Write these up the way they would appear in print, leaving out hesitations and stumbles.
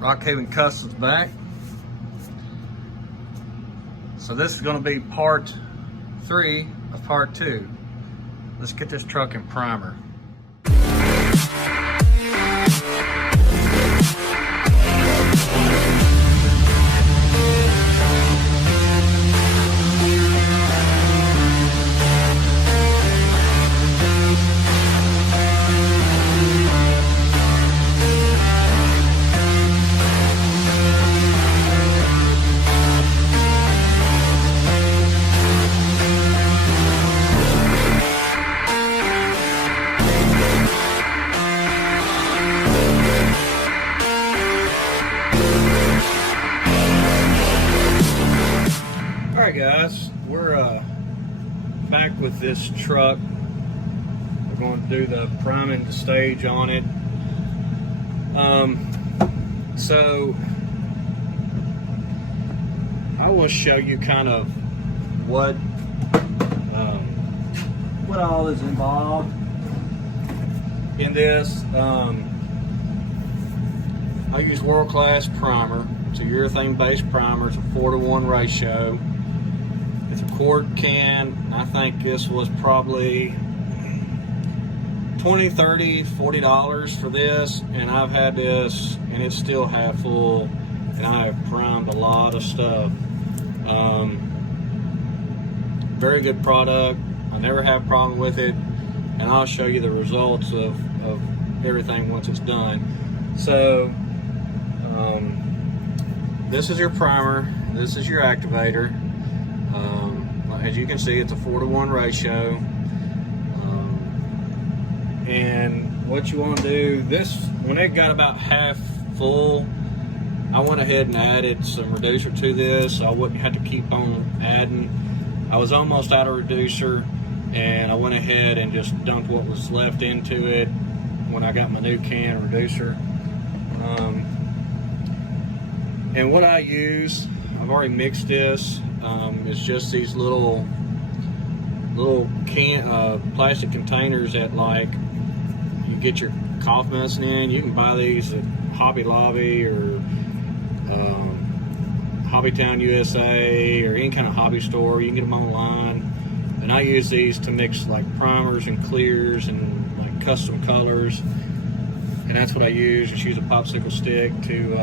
Rockhaven Customs back. So this is going to be part 3 of part 2. Let's get this truck in primer. Alright guys, we're back with this truck. We're going to do the priming stage on it. So I will show you kind of what all is involved in this. I use World Class Primer. It's a urethane based primer. It's a 4-to-1 ratio. It's a quart can. I think this was probably $20, $30, $40 for this, and I've had this and it's still half full, and I have primed a lot of stuff. Very good product. I never have a problem with it, and I'll show you the results of everything once it's done. So this is your primer, this is your activator. As you can see, it's a 4-to-1 ratio. And what you want to do, this, when it got about half full, I went ahead and added some reducer to this, so I wouldn't have to keep on adding. I was almost out of reducer, and I went ahead and just dumped what was left into it when I got my new can reducer. And what I use, I've already mixed this. It's just these little plastic containers that, like, you get your cough medicine in. You can buy these at Hobby Lobby or Hobbytown USA or any kind of hobby store. You can get them online. And I use these to mix like primers and clears and like custom colors. And that's what I use. Just use a popsicle stick to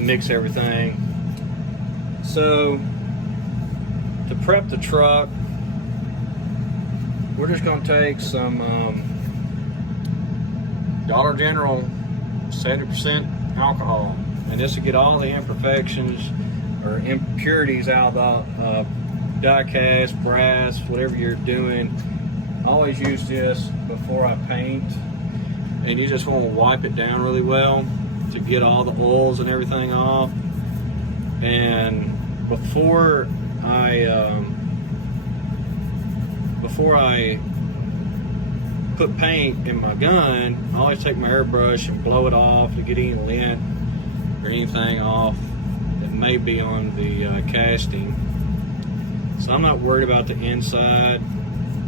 mix everything. So to prep the truck, we're just going to take some Dollar General 70% alcohol, and this will get all the imperfections or impurities out of the die cast, brass, whatever you're doing. I always use this before I paint, and you just want to wipe it down really well to get all the oils and everything off. And before I put paint in my gun, I always take my airbrush and blow it off to get any lint or anything off that may be on the casting. So I'm not worried about the inside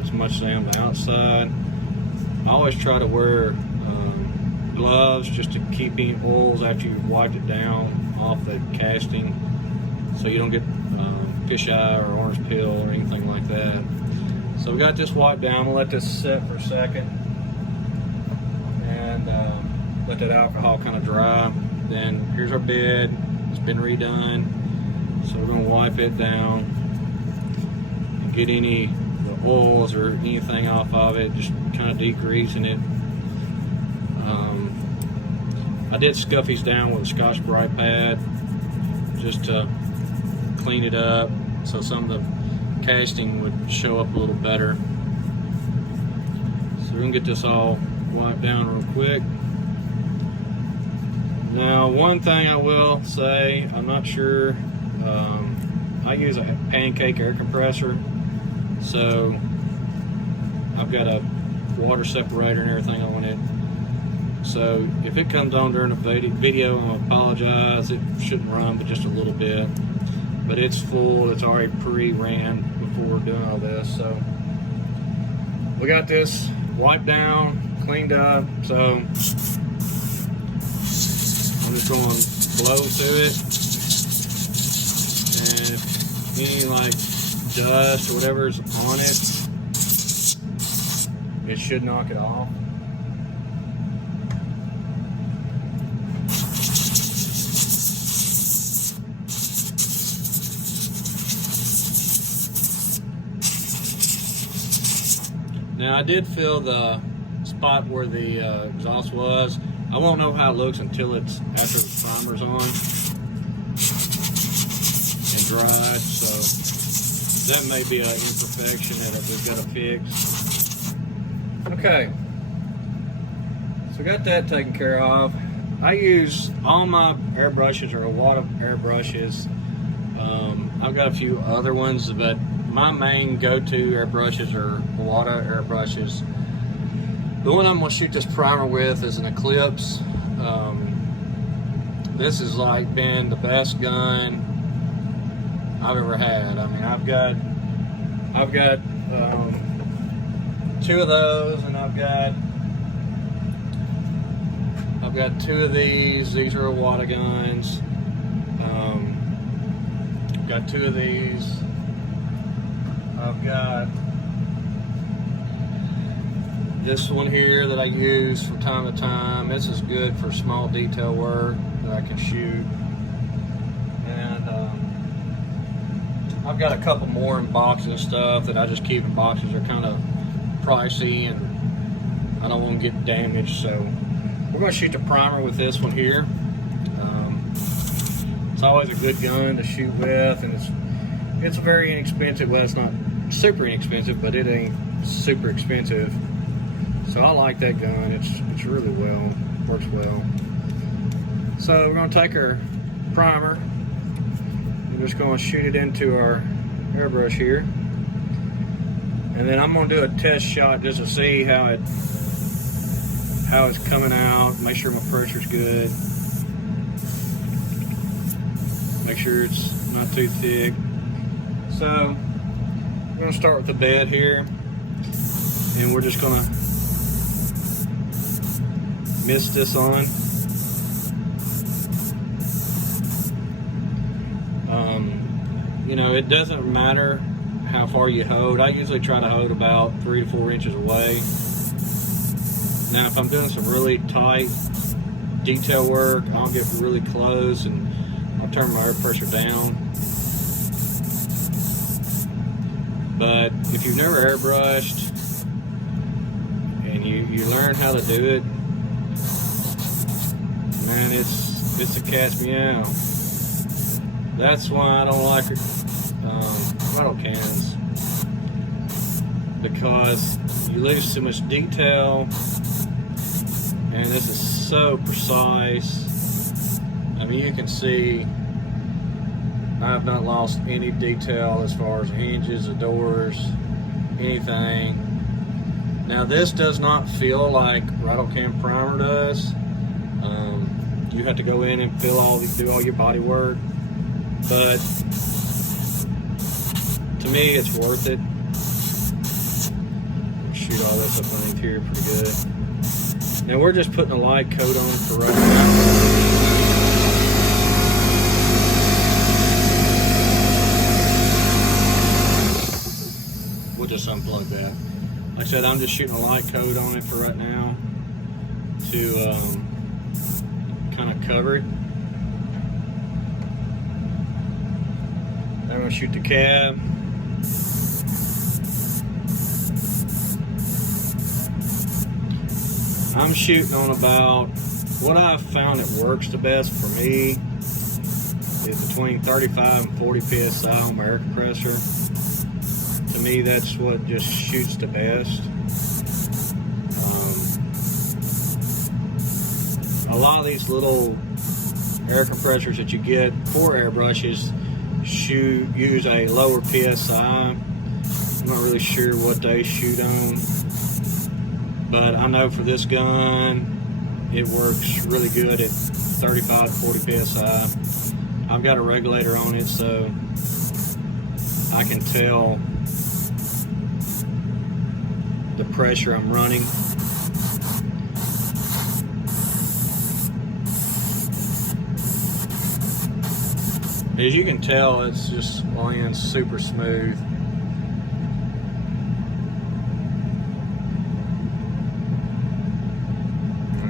as much as I am the outside. I always try to wear gloves just to keep any oils after you've wiped it down off the casting, so you don't get fish eye or orange peel or anything like that. So we got this wiped down. We'll let this sit for a second and let that alcohol kind of dry. Then here's our bed. It's been redone. So we're going to wipe it down and get any the oils or anything off of it, just kind of degreasing it. I did scuff these down with a Scotch Brite pad just to clean it up so some of the casting would show up a little better. So we're gonna get this all wiped down real quick. Now, one thing I will say, I'm not sure, I use a pancake air compressor, so I've got a water separator and everything on it. So if it comes on during the video, I apologize. It shouldn't run but just a little bit, but it's full. It's already pre-ran before doing all this. So we got this wiped down, cleaned up. So I'm just going to blow through it, and any like dust or whatever's on it, it should knock it off. Now I did fill the spot where the exhaust was. I won't know how it looks until it's after the primer's on and dried, so that may be an imperfection that we've got to fix. Okay, so got that taken care of. I use all my airbrushes, or a lot of airbrushes. I've got a few other ones, but my main go-to airbrushes are water airbrushes. The one I'm going to shoot this primer with is an Eclipse. This has like been the best gun I've ever had. I mean, I've got two of those, and I've got two of these. These are water guns. Got two of these. I've got this one here that I use from time to time. This is good for small detail work that I can shoot. And I've got a couple more in boxes and stuff that I just keep in boxes. They're kind of pricey and I don't want to get damaged. So we're going to shoot the primer with this one here. It's always a good gun to shoot with, and it's very inexpensive. Well, it's not super inexpensive, but it ain't super expensive. So I like that gun. It's really well, works well. So we're going to take our primer. We're just going to shoot it into our airbrush here, and then I'm going to do a test shot just to see how it's coming out. Make sure my pressure's good. Make sure it's not too thick. So I'm going to start with the bed here, and we're just going to mist this on. You know, it doesn't matter how far you hold. I usually try to hold about 3 to 4 inches away. Now, if I'm doing some really tight detail work, I'll get really close and I'll turn my air pressure down. But if you've never airbrushed and you learn how to do it, man, it's a catch me out. That's why I don't like metal cans, because you lose too much detail, and this is so precise. I mean, you can see I have not lost any detail as far as hinges, the doors, anything. Now, this does not feel like rattle can primer does. You have to go in and do all your body work, but to me, it's worth it. Shoot all this up underneath here pretty good. Now we're just putting a light coat on for right now. We'll just unplug that. Like I said, I'm just shooting a light coat on it for right now to kind of cover it. Then I'm going to shoot the cab. I'm shooting on about, what I've found that works the best for me is between 35 and 40 PSI on my air compressor. To me, that's what just shoots the best. A lot of these little air compressors that you get for airbrushes use a lower PSI. I'm not really sure what they shoot on, but I know for this gun it works really good at 35 to 40 PSI. I've got a regulator on it, so I can tell the pressure I'm running. As you can tell, it's just lands super smooth.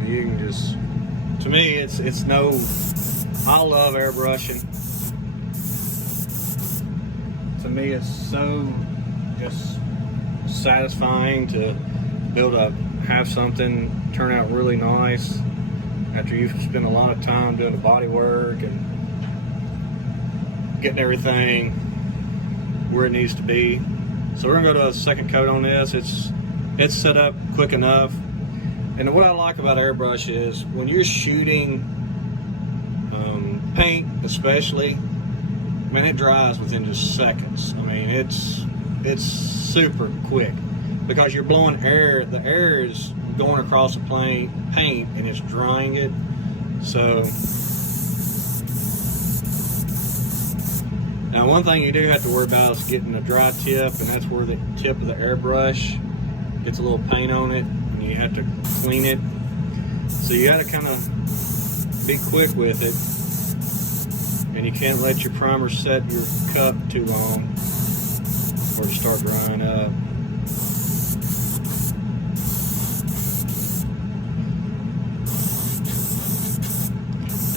You can just, to me, it's no, I love airbrushing. To me, it's so just satisfying to be able to have something turn out really nice after you've spent a lot of time doing the body work and getting everything where it needs to be. So we're gonna go to a second coat on this. It's set up quick enough. And what I like about airbrush is when you're shooting paint, especially, man, it dries within just seconds. I mean, it's super quick because you're blowing air. The air is going across the paint and it's drying it. So now, one thing you do have to worry about is getting a dry tip, and that's where the tip of the airbrush gets a little paint on it, and you have to clean it. So you got to kind of be quick with it, and you can't let your primer set your cup too long or it start drying up.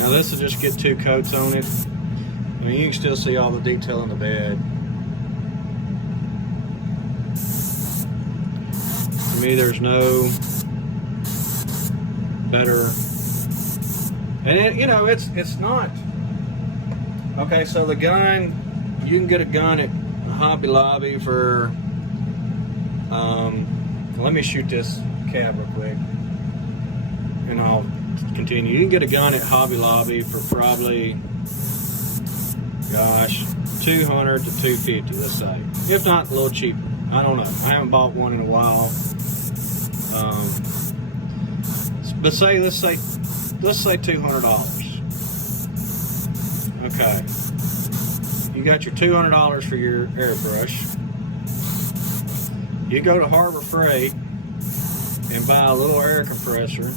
Now this will just get 2 coats on it. I mean, you can still see all the detail in the bed. To me, there's no better, and it's not. Okay, so the gun, you can get a gun at Hobby Lobby for, let me shoot this cab real quick, and I'll continue. You can get a gun at Hobby Lobby for probably, gosh, $200 to $250, let's say. If not, a little cheaper. I don't know. I haven't bought one in a while. But let's say $200. Okay. You got your $200 for your airbrush. You go to Harbor Freight and buy a little air compressor,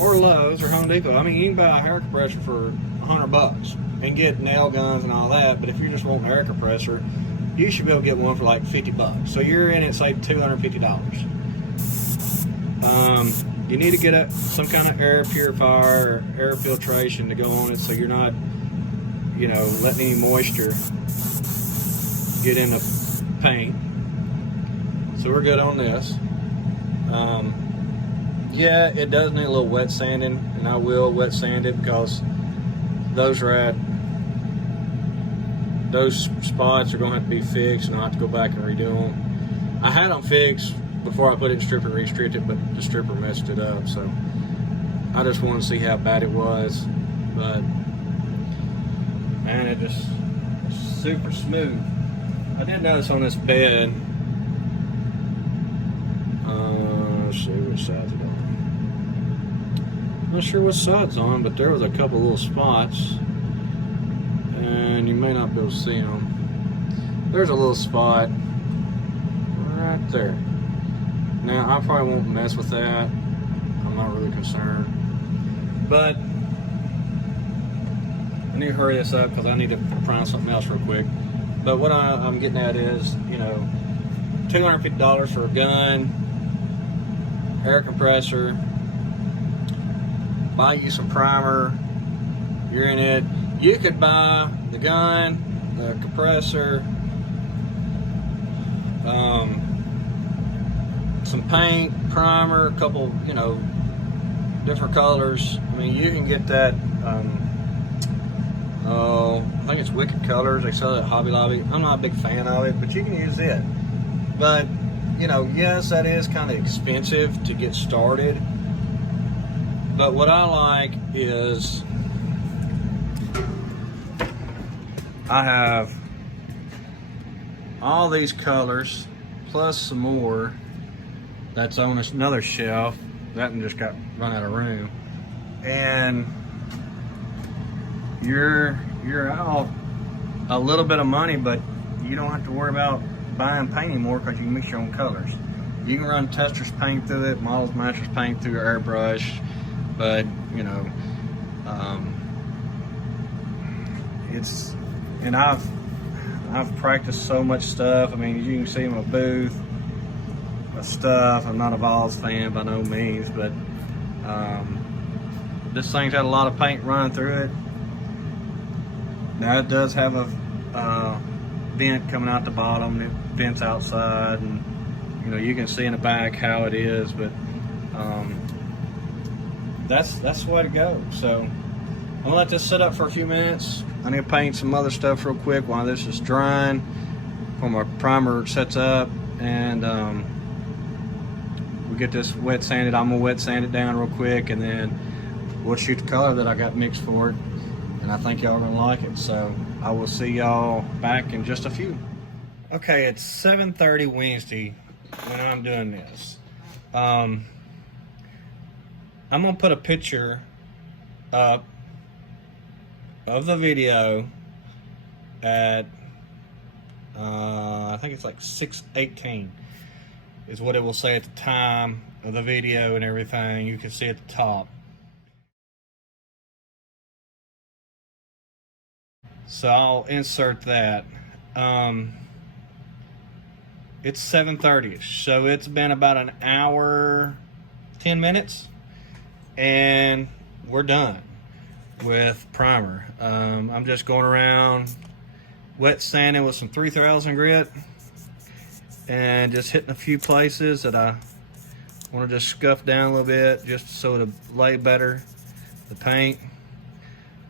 or Lowe's or Home Depot. I mean, you can buy a air compressor for $100 and get nail guns and all that, but if you just want an air compressor, you should be able to get one for like $50. So you're in it, say $250. You need to get some kind of air purifier or air filtration to go on it, so you're not, letting any moisture get in the paint. So we're good on this. Yeah, it does need a little wet sanding, and I will wet sand it because those spots are going to have to be fixed, and I'll have to go back and redo them. I had them fixed before I put it in stripper and restricted, but the stripper messed it up, so I just wanted to see how bad it was. But man, it's super smooth. I did notice on this bed, let's see which side's it on. Not sure what side's on, but there was a couple little spots, and you may not be able to see them. There's a little spot right there. Now, I probably won't mess with that. I'm not really concerned. But I need to hurry this up because I need to prime something else real quick. But what I'm getting at is, $250 for a gun, air compressor, buy you some primer, you're in it. You could buy the gun, the compressor, some paint, primer, a couple, different colors. I mean, you can get that, I think it's Wicked Colors. They sell it at Hobby Lobby. I'm not a big fan of it, but you can use it. But, yes, that is kind of expensive to get started. But what I like is I have all these colors plus some more that's on another shelf. That one just got run out of room, and you're out a little bit of money, but you don't have to worry about buying paint anymore because you can mix your own colors. You can run Testra's paint through it, Models Masters paint through your airbrush, but and I've practiced so much stuff. I mean, as you can see in my booth, my stuff. I'm not a Vols fan by no means, but this thing's had a lot of paint running through it. Now it does have a vent coming out the bottom. It vents outside, and you know, you can see in the back how it is, but that's the way to go. So I'm gonna let this sit up for a few minutes. I need to paint some other stuff real quick while this is drying, before my primer sets up, and we get this wet sanded. I'm gonna wet sand it down real quick, and then we'll shoot the color that I got mixed for it, and I think y'all are gonna like it. So I will see y'all back in just a few. Okay, it's 7:30 Wednesday when I'm doing this. I'm gonna put a picture up of the video at I think it's like 6:18 is what it will say at the time of the video and everything. You can see at the top. So I'll insert that. It's 7:30ish, so it's been about an hour, 10 minutes, and we're done with primer. I'm just going around wet sanding with some 3000 grit and just hitting a few places that I want to just scuff down a little bit just so it'll lay better, the paint.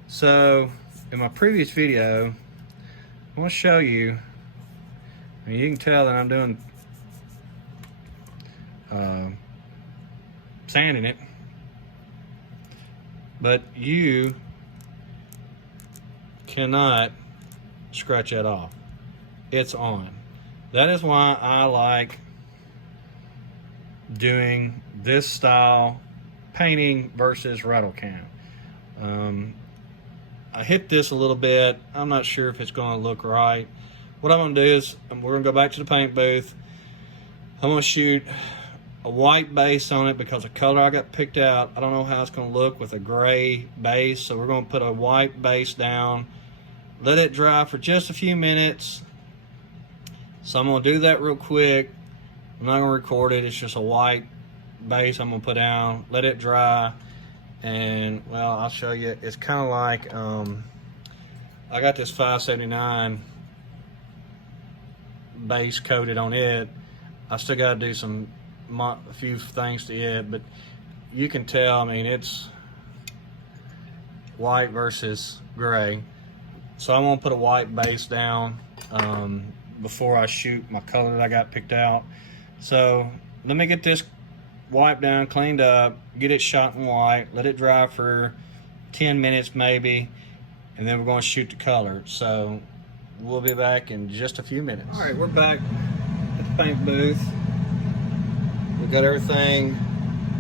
So in my previous video, I want to show you, I mean, you can tell that I'm doing sanding it, but you cannot scratch that off. It's on. That is why I like doing this style painting versus rattle can. I hit this a little bit. I'm not sure if it's going to look right. What I'm going to do is we're going to go back to the paint booth. I'm going to shoot a white base on it because the color I got picked out, I don't know how it's going to look with a gray base. So we're going to put a white base down, let it dry for just a few minutes. So I'm going to do that real quick. I'm not going to record it. It's just a white base I'm going to put down, let it dry. And well, I'll show you. It's kind of like I got this 579 base coated on it. I still got to do a few things to it, but you can tell, I mean, it's white versus gray. So I'm gonna put a white base down before I shoot my color that I got picked out. So let me get this wiped down, cleaned up, get it shot in white, let it dry for 10 minutes maybe, and then we're going to shoot the color. So we'll be back in just a few minutes. All right, we're back at the paint booth. We've got everything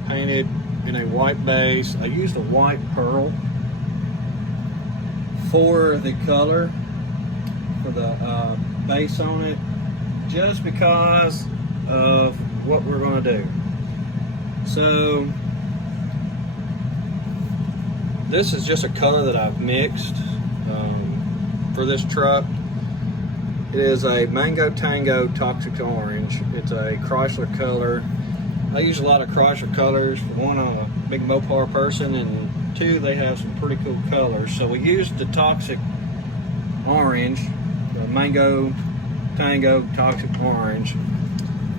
painted in a white base. I used a white pearl for the color, for the base on it, just because of what we're going to do. So this is just a color that I've mixed for this truck. It is a Mango Tango Toxic Orange. It's a Chrysler color. I use a lot of Chrysler colors. For one, I'm a big Mopar person, and two, they have some pretty cool colors. So we used the Toxic Orange, the Mango Tango Toxic Orange,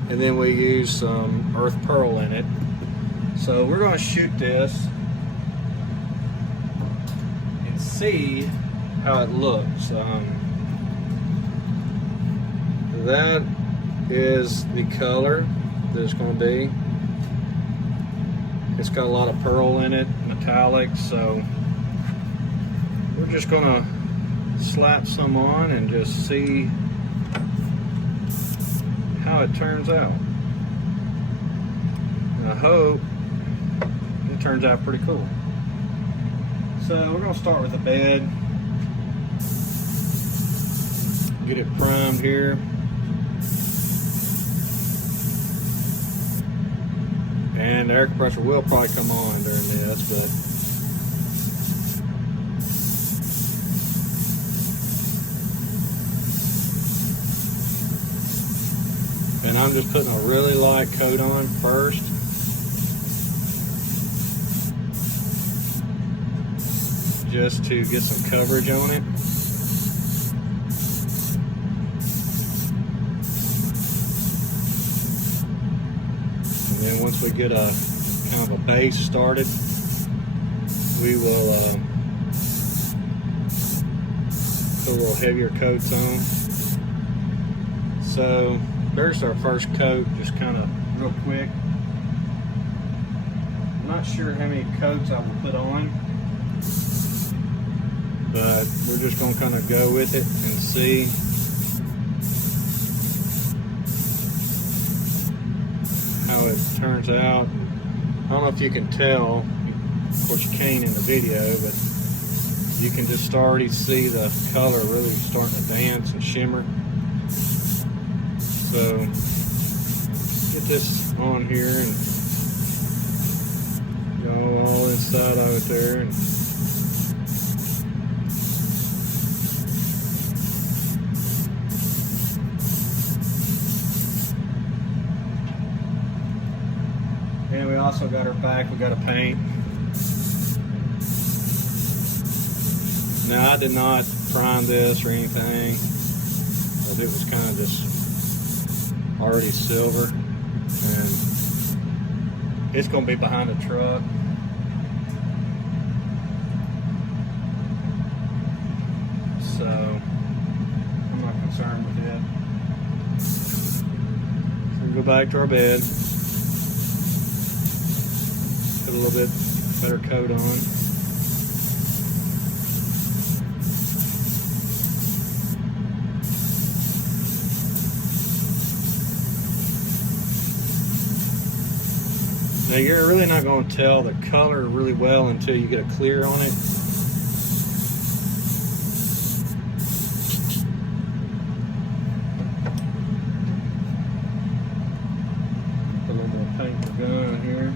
and then we used some Earth Pearl in it. So we're going to shoot this and see how it looks. That is the color that it's going to be. It's got a lot of pearl in it, metallic, so we're just going to slap some on and just see how it turns out. And I hope it turns out pretty cool. So we're going to start with the bed. Get it primed here. And the air compressor will probably come on during this, but And I'm just putting a really light coat on first. Just to get some coverage on it. And then once we get a kind of a base started, we will put a little heavier coats on. So there's our first coat, just kind of real quick. I'm not sure how many coats I will put on, but we're just going to kind of go with it and see. How it turns out. I don't know if you can tell, of course you can't in the video, but you can just already see the color really starting to dance and shimmer. So get this on here and go all inside of it there. And and we also got our back, we got to paint. Now I did not prime this or anything, but it was kind of just already silver, and it's going to be behind the truck. So I'm not concerned with it. So we'll go back to our bed. Put a little bit better coat on. Now you're really not going to tell the color really well until you get a clear on it. Put a little bit of paint for gun here.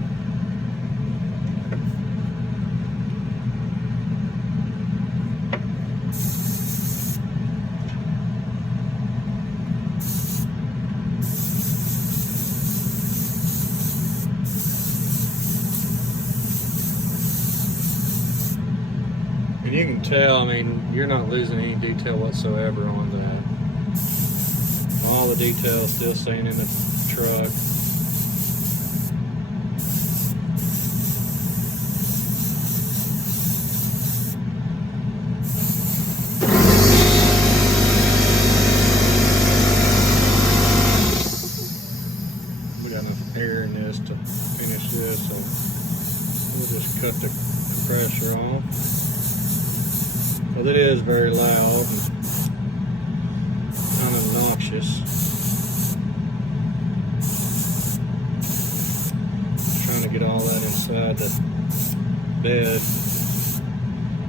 And you can tell, I mean, you're not losing any detail whatsoever on that. All the details still staying in the truck. We got enough air in this to finish this, so we'll just cut the compressor off. Well, it is very loud and kind of obnoxious. Just trying to get all that inside the bed.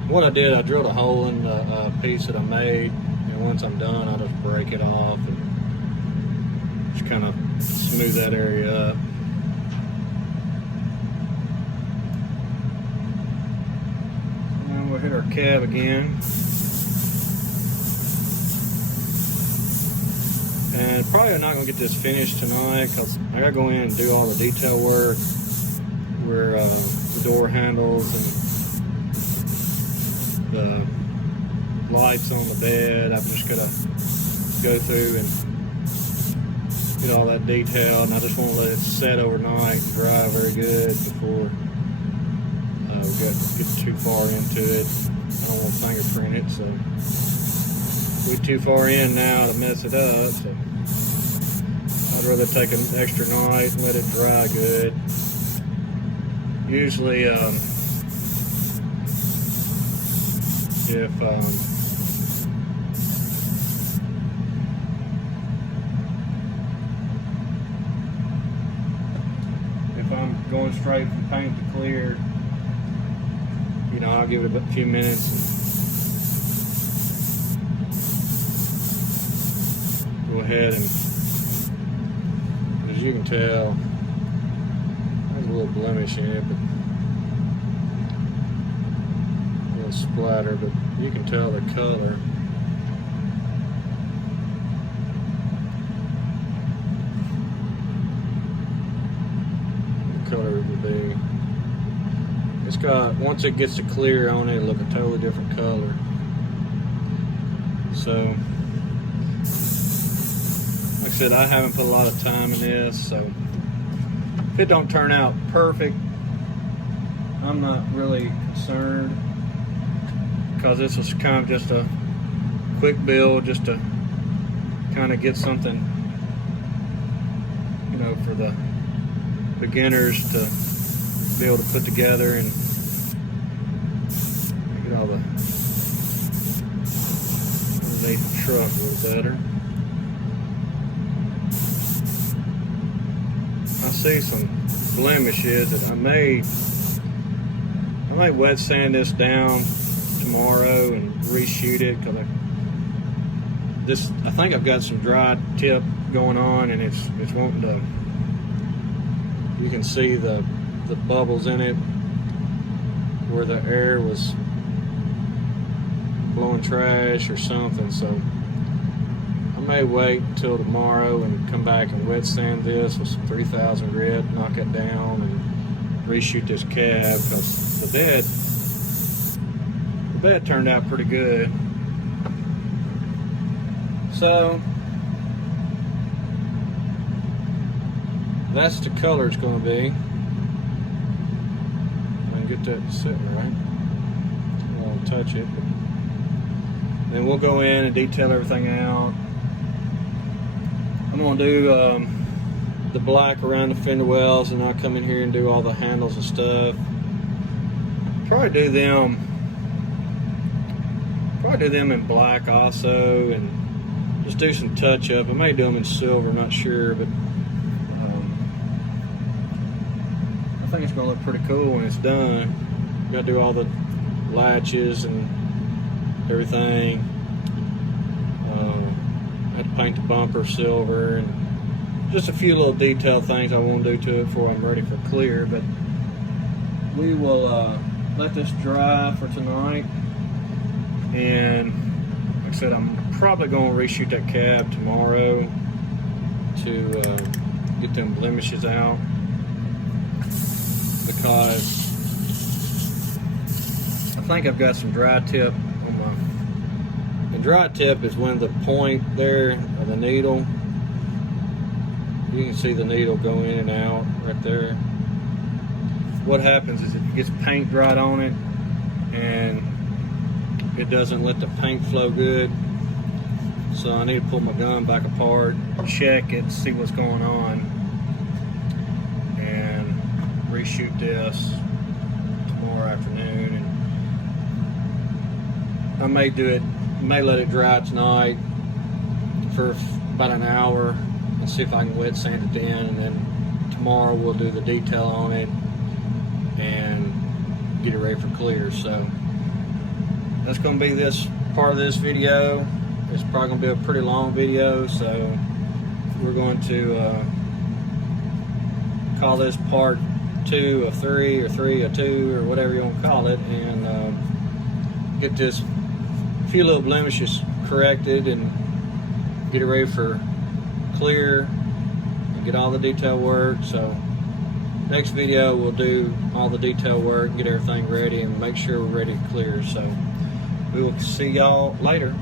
What I did, I drilled a hole in the piece that I made, and once I'm done, I'll just break it off and just kind of smooth that area up. We'll hit our cab again. And probably not going to get this finished tonight because I got to go in and do all the detail work where the door handles and the lights on the bed. I'm just going to go through and get all that detail, and I just want to let it set overnight and dry very good before we get too far into it. I don't want to fingerprint it, so we're too far in now to mess it up. So I'd rather take an extra night and let it dry good. Usually, if I'm going straight from paint to clear, you know, I'll give it a few minutes and go ahead and, as you can tell, there's a little blemish in it, but a little splatter, but you can tell the color. to be. It's got, once it gets to clear on it, it'll look a totally different color. So, like I said, I haven't put a lot of time in this, so if it don't turn out perfect, I'm not really concerned, because this was kind of just a quick build, just to kind of get something, you know, for the beginners to be able to put together and get all the underneath the truck a little better. I see some blemishes that I may wet sand this down tomorrow and reshoot it, because I think I've got some dry tip going on, and it's wanting to, you can see the bubbles in it where the air was blowing trash or something. So I may wait until tomorrow and come back and wet sand this with some 3000 grit, knock it down, and reshoot this cab, because the bed turned out pretty good. So that's the color it's going to be. I can get that sitting right. I won't touch it. Then we'll go in and detail everything out. I'm going to do the black around the fender wells, and I'll come in here and do all the handles and stuff. Probably do them in black also, and just do some touch up. I may do them in silver, not sure, but I think it's gonna look pretty cool when it's done. Got to do all the latches and everything. Had to paint the bumper silver, and just a few little detail things I want to do to it before I'm ready for clear. But we will let this dry for tonight, and like I said, I'm probably going to reshoot that cab tomorrow to get them blemishes out, because I think I've got some dry tip on my. The dry tip is when the point there of the needle, you can see the needle go in and out right there. What happens is it gets paint dried on it, and it doesn't let the paint flow good. So I need to pull my gun back apart, check it, see what's going on, and reshoot this tomorrow afternoon. And I may let it dry tonight for about an hour and see if I can wet sand it in, and then tomorrow we'll do the detail on it and get it ready for clear. So that's going to be this part of this video. It's probably going to be a pretty long video, so we're going to call this part 2 of 3 or 3 of 2 or whatever you want to call it, and get this few little blemishes corrected and get it ready for clear and get all the detail work. So next video we'll do all the detail work, get everything ready, and make sure we're ready to clear. So we will see y'all later.